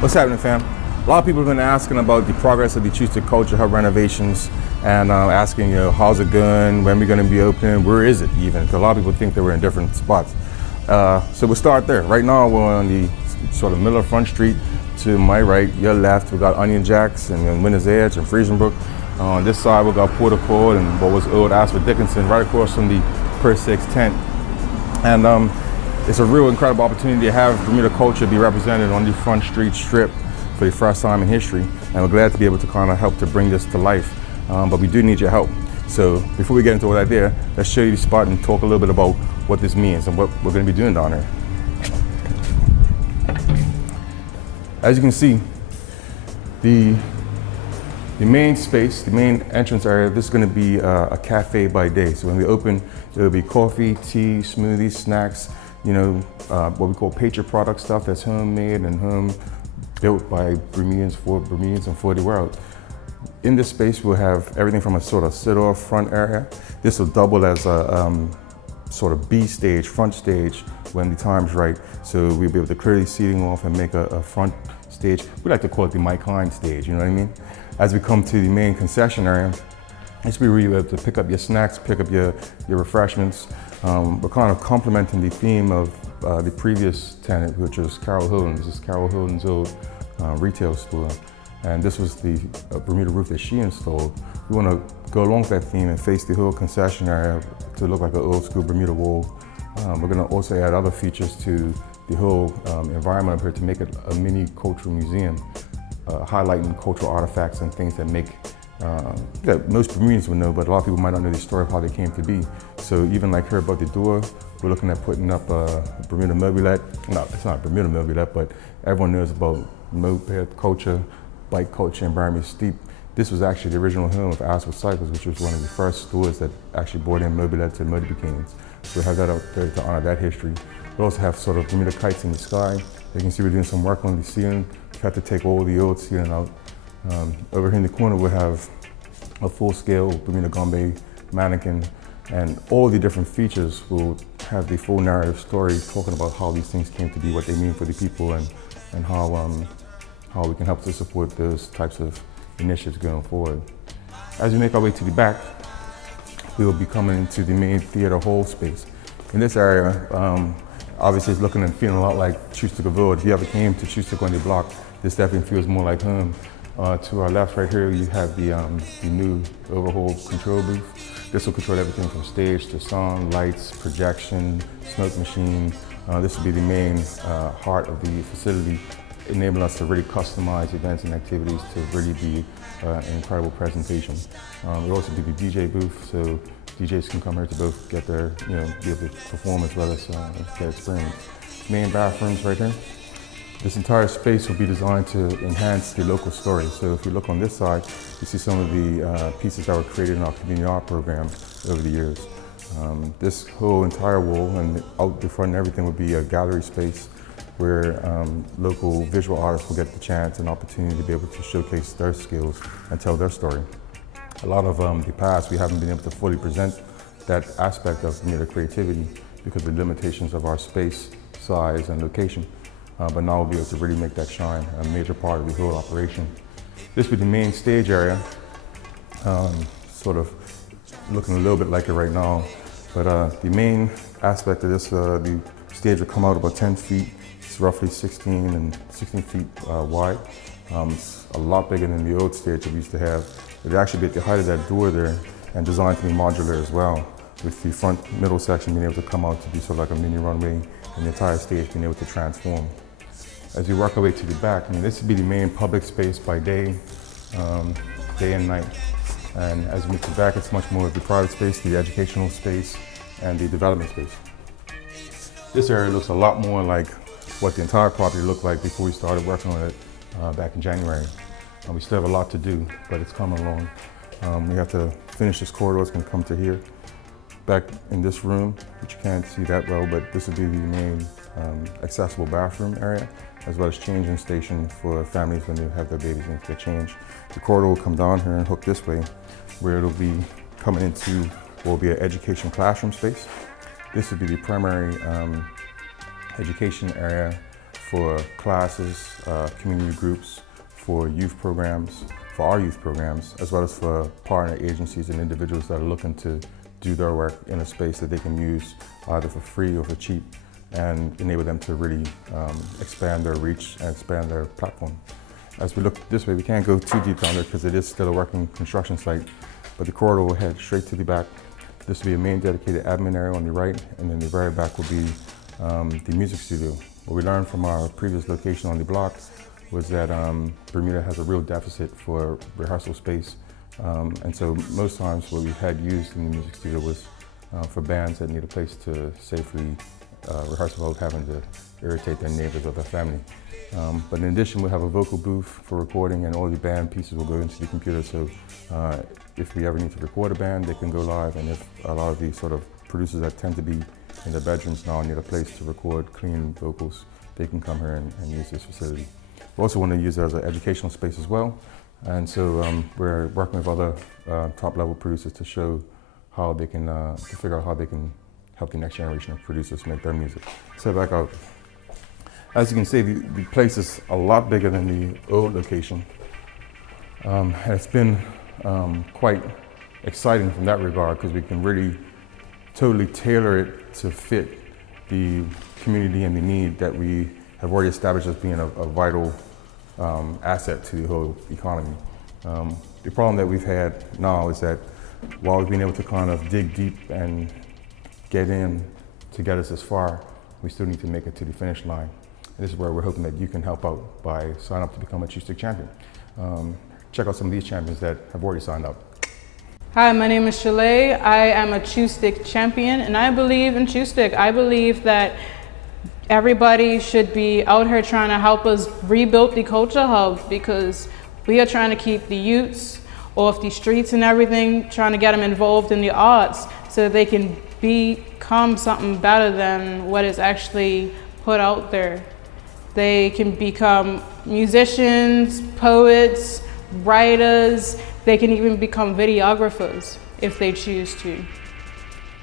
What's happening, fam? A lot of people have been asking about the progress of the Chewstick Culture Hub renovations and asking, how's it going, when we're going to be open, where is it even? Because a lot of people think that we're in different spots. So we'll start there. Right now we're on the sort of middle of Front Street. To my right, your left, we got Onion Jacks and Winner's Edge and Friesenbrook. On this side we got Porter Court and what was old Ashford Dickinson right across from the Per 6 tent. And it's a real incredible opportunity to have Bermuda culture be represented on the Front Street strip for the first time in history. And we're glad to be able to kind of help to bring this to life. But we do need your help. So before we get into all that there, let's show you the spot and talk a little bit about what this means and what we're going to be doing down there. As you can see, the main space, the main entrance area, this is going to be a cafe by day. So when we open, there'll be coffee, tea, smoothies, snacks, what we call Patriot product stuff that's homemade and home built by Bermudians for Bermudians and for the world. In this space, we'll have everything from a sort of sit-off front area. This will double as a sort of B stage, front stage, when the time's right. So we'll be able to clear the seating off and make a front stage. We like to call it the Mike Hine stage, you know what I mean? As we come to the main concession area, it's be really able to pick up your snacks, pick up your refreshments. We're kind of complementing the theme of the previous tenant, which was Carol Hilton. This is Carol Hilton's old retail store. And this was the Bermuda roof that she installed. We want to go along with that theme and face the whole concession area to look like an old school Bermuda wall. We're going to also add other features to the whole environment up here to make it a mini cultural museum, highlighting cultural artifacts and things that make that most Bermudians would know, but a lot of people might not know the story of how they came to be. So even like here above the door, we're looking at putting up a Bermuda mobilette. No, it's not Bermuda mobilette, but everyone knows about moped culture, bike culture in Bermuda Steep. This was actually the original home of Ashford Cycles, which was one of the first stores that actually brought in mobilettes and motor bikinis. So we have that up there to honor that history. We also have sort of Bermuda kites in the sky. You can see we're doing some work on the ceiling. We had to take all the old ceiling out. Over here in the corner we have a full-scale Bermuda Gombe mannequin, and all the different features will have the full narrative story talking about how these things came to be, what they mean for the people, and how we can help to support those types of initiatives going forward. As we make our way to the back, we will be coming into the main theater hall space. In this area, obviously it's looking and feeling a lot like Chewstick Village. If you ever came to Chewstick on the block, this definitely feels more like home. To our left right here, you have the new overhaul control booth. This will control everything from stage to sound, lights, projection, smoke machine. This will be the main heart of the facility, enabling us to really customize events and activities to really be an incredible presentation. We'll also do the DJ booth, so DJs can come here to both get their, be able to perform as well as get experience. Main bathrooms right here. This entire space will be designed to enhance the local story. So if you look on this side, you see some of the pieces that were created in our community art program over the years. This whole entire wall and out the front and everything will be a gallery space where local visual artists will get the chance and opportunity to be able to showcase their skills and tell their story. A lot of the past, we haven't been able to fully present that aspect of Bermuda creativity because of the limitations of our space, size, and location. But now we'll be able to really make that shine, a major part of the whole operation. This will be the main stage area, sort of looking a little bit like it right now. But the main aspect of this, the stage will come out about 10 feet. It's roughly 16 feet wide. It's a lot bigger than the old stage that we used to have. It'll actually be at the height of that door there and designed to be modular as well, with the front middle section being able to come out to be sort of like a mini runway and the entire stage being able to transform. As we work our way to the back, this would be the main public space by day, day and night. And as we move to the back, it's much more of the private space, the educational space, and the development space. This area looks a lot more like what the entire property looked like before we started working on it back in January. We still have a lot to do, but it's coming along. We have to finish this corridor. It's going to come to here. Back in this room, which you can't see that well, but this will be the main accessible bathroom area, as well as changing station for families when they have their babies and get changed. The corridor will come down here and hook this way, where it'll be coming into what will be an education classroom space. This will be the primary education area for classes, community groups, for youth programs, for our youth programs, as well as for partner agencies and individuals that are looking to do their work in a space that they can use either for free or for cheap, and enable them to really expand their reach and expand their platform. As we look this way, we can't go too deep down there because it is still a working construction site, but the corridor will head straight to the back. This will be a main dedicated admin area on the right, and then the very back will be the music studio. What we learned from our previous location on the block was that Bermuda has a real deficit for rehearsal space, and so most times what we've had used in the music studio was for bands that need a place to safely rehearse without having to irritate their neighbors or their family. But in addition, we'll have a vocal booth for recording, and all the band pieces will go into the computer, so if we ever need to record a band, they can go live, and if a lot of these sort of producers that tend to be in their bedrooms now need a place to record clean vocals, they can come here and use this facility. We also want to use it as an educational space as well, and so we're working with other top-level producers to show how they can, to figure out how they can help the next generation of producers make their music. So back out. As you can see, the place is a lot bigger than the old location. And it's been quite exciting from that regard because we can really totally tailor it to fit the community and the need that we have already established as being a vital asset to the whole economy. The problem that we've had now is that while we've been able to kind of dig deep and get in to get us this far, we still need to make it to the finish line. And this is where we're hoping that you can help out by signing up to become a Chewstick Champion. Check out some of these champions that have already signed up. Hi, my name is Shalay. I am a Chewstick Champion, and I believe in Chewstick. I believe that everybody should be out here trying to help us rebuild the culture hub, because we are trying to keep the youths off the streets and everything, trying to get them involved in the arts so that they can become something better than what is actually put out there. They can become musicians, poets, writers. They can even become videographers if they choose to.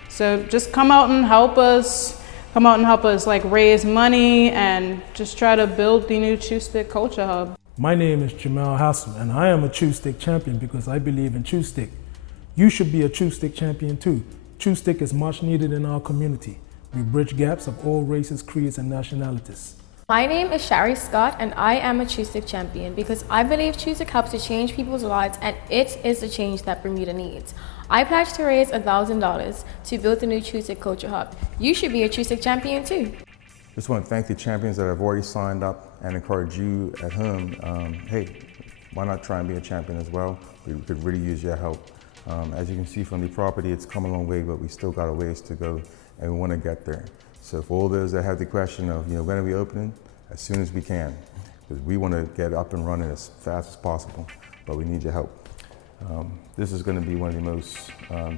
So just come out and help us. Come out and help us like raise money and just try to build the new Chewstick Culture Hub. My name is Jamal Hassel, and I am a Chewstick Champion because I believe in Chewstick. You should be a Chewstick Champion too. Chewstick is much needed in our community. We bridge gaps of all races, creeds, and nationalities. My name is Shari Scott, and I am a Chewstick Champion because I believe Chewstick helps to change people's lives, and it is the change that Bermuda needs. I pledge to raise $1,000 to build the new Chewstick Culture Hub. You should be a Chewstick Champion too. Just want to thank the champions that have already signed up and encourage you at home. Hey, why not try and be a champion as well? We could really use your help. As you can see from the property, it's come a long way, but we still got a ways to go, and we want to get there. So for all those that have the question of, when are we opening? As soon as we can, because we want to get up and running as fast as possible, but we need your help. This is going to be one of the most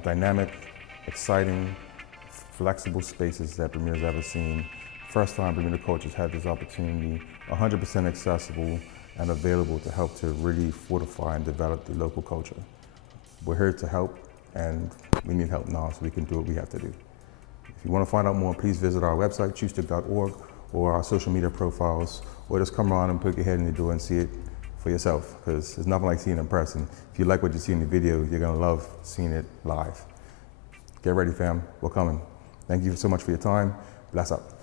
dynamic, exciting, flexible spaces that Bermuda's ever seen. First time Bermuda Culture's had this opportunity, 100% accessible and available to help to really fortify and develop the local culture. We're here to help, and we need help now so we can do what we have to do. If you want to find out more, please visit our website, chewstick.org, or our social media profiles, or just come around and poke your head in the door and see it for yourself, because there's nothing like seeing it in person. If you like what you see in the video, you're going to love seeing it live. Get ready, fam. We're coming. Thank you so much for your time. Bless up.